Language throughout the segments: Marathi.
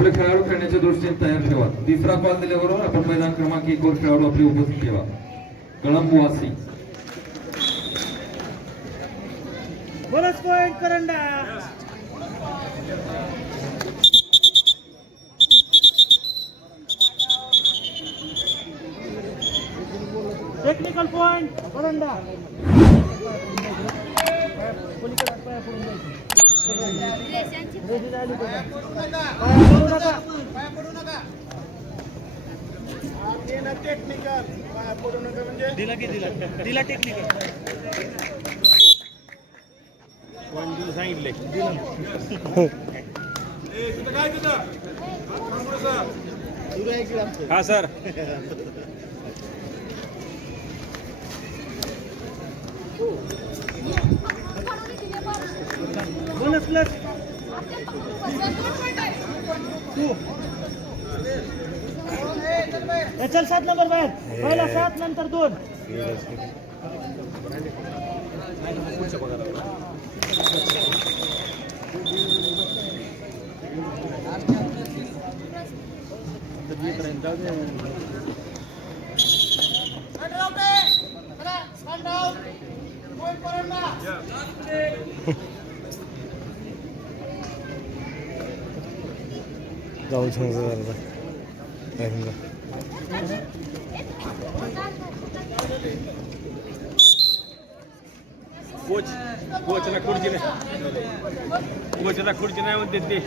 आपले खेळाडू खेळण्याच्या दृष्टीने तयार ठेवा. तिसरा कॉल दिल्याबरोबर आपण मैदान क्रमांक एक वर खेळाडू आपली उपस्थित ठेवा. कळंब वासी. बोनस पॉइंट करंडा. टेक्निकल. दिला की दिला दिला टेक्निकल हा सर बोनस प्लस चल सात नंबर बाहेर. पहिला सात नंतर दोन. जाऊन सांगतो जरा काय समजा कोच कोचला खुर्ची नाही. कोचला खुर्ची नाही म्हणते ते.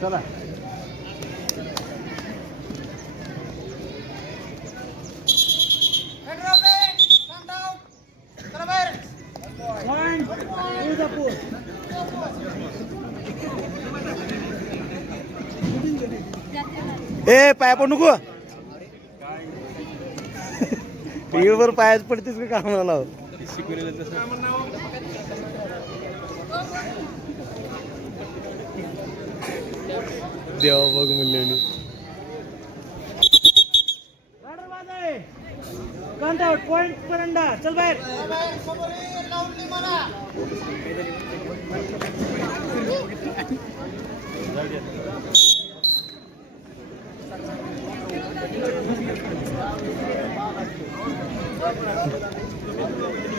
चला पॉइंट तुळजापूर ए पाया पडू नको. वर पायाच पडतेस का कामाला? देवा बघ म्हणले राडर पॉइंट करंडा चल बाहेर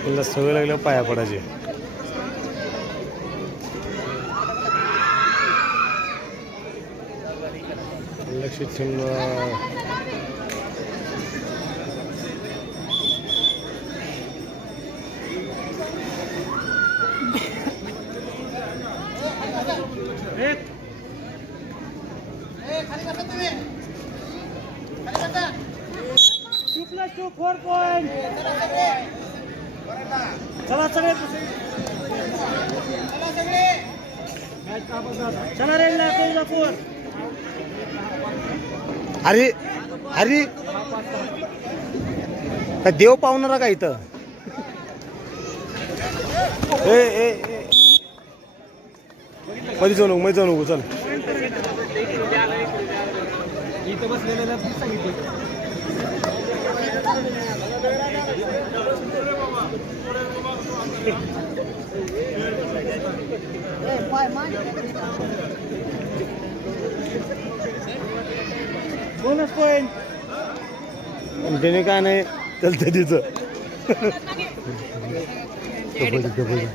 तुला सवय लागल्या पाया पडायची. लक्ष ठेवून चला सगळे. चला रे तुळजापूर अरे अरे. काय देव पावणारा का इथं? ए ए ए. मध्ये जाऊ नको मध्ये जाऊ नको चल. इथं बसलेलं सांगितलं. बोनस पॉइंट काय नाही चलतं तिचं कबड्डी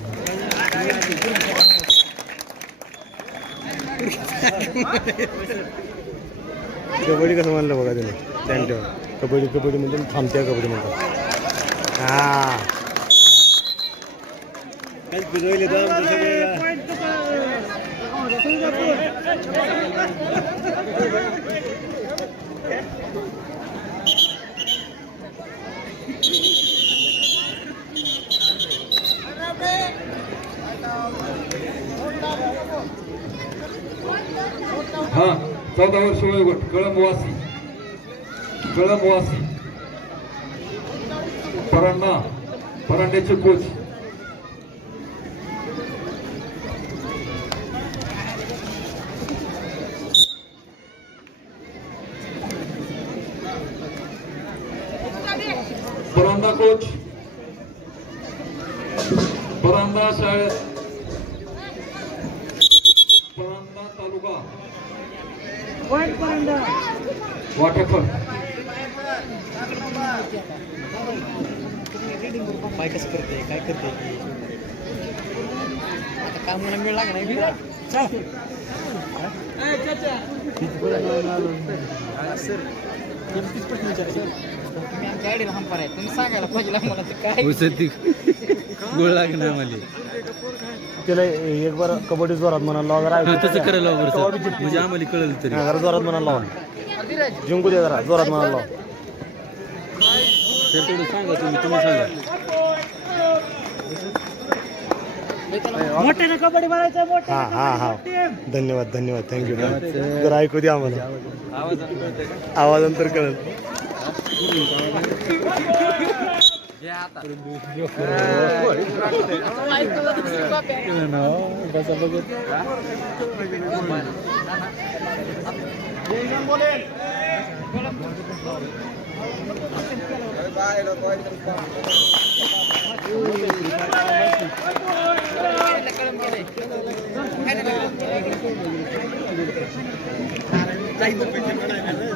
कबड्डी कसं म्हणलं बघा त्याने त्यांच्यावर. कबड्डी कबड्डी म्हणतो थांबत्या कबड्डी म्हणतात. हा. हा चौदा वर्ष वयोगट कळंब वासी. कळंब परांडा परांड्याचे कोच. परांदा कोच. परांदा शाळे परांदा तालुका. वाटेफळ. काय कसं करते? काय करते? आता कामाला मिळ लागणार तुम्ही आमच्या आडीला हंपार आहे तुम्ही सांगायला पाहिजे मला तर काय. गोळ लागणार मला. त्याला एक बार कबड्डी जोरात म्हणाला लावा जरा. ऐकू तसं करायला हवं तेव्हा बरं बी सर. जिंकते. म्हणजे आम्हाला कळलं तरी. हा, जरा जोरात लावा. जिंकू दे जरा जोरात म्हणाला लावा. सर तेवढं सांगा तुम्ही तुम्ही सांगा. मोठ्यानं कबड्डी मारायचं हा मोठ्यानं हा हा कबड्डी टीम धन्यवाद धन्यवाद. थँक्यू जरा ऐकू द्या आम्हाला. आवाजानंतर कळेल. अरे काय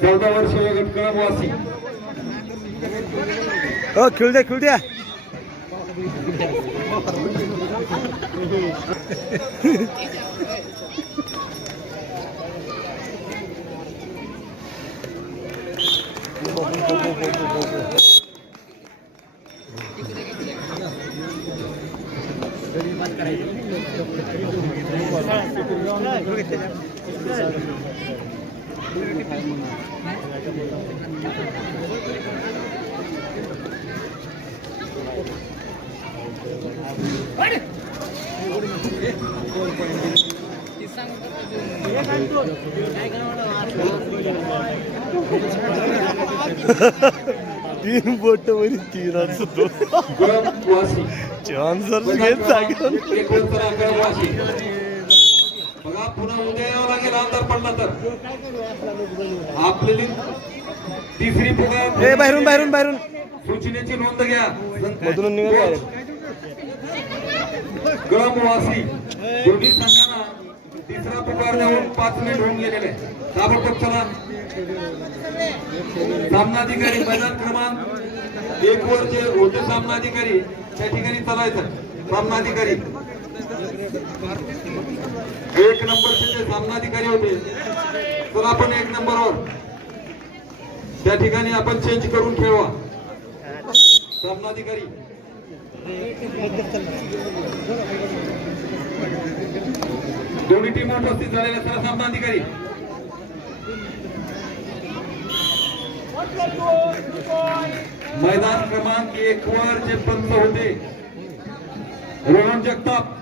चौदा वर्ष हो, वगैरे कळमवासी हो खेळू द्या खेळू द्या तीन बोट वर तीन कळमवासी चान्सर घेत जागा एक वर्ष कळमवासी बघा पुन्हा उद्या यावं लागेल अंतर पडला तर. आपली तिसरी पुकार बाहेरून बाहेरून बाहेरून. सूचनेची नोंद घ्या. मधून निघाल कळमवासी दोन्ही संघांना तिसरा पुकार देऊन पाच मिनिट होऊन गेलेले. ताबडतोब चला. सामनाधिकारी मैदान क्रमांक एक वर जे होते सामनाधिकारी त्या ठिकाणी चालायचं. सामनाधिकारी. एक नंबरचे जे सामनाधिकारी होते. तर आपण एक नंबरवर त्या ठिकाणी आपण चेंज करून ठेवा. सामनाधिकारी. दोन्ही टीम उपस्थित झालेल्या सर्व सामनाधिकारी. मैदान क्रमांक एक वर जे पंच होते. रोहन जगताप.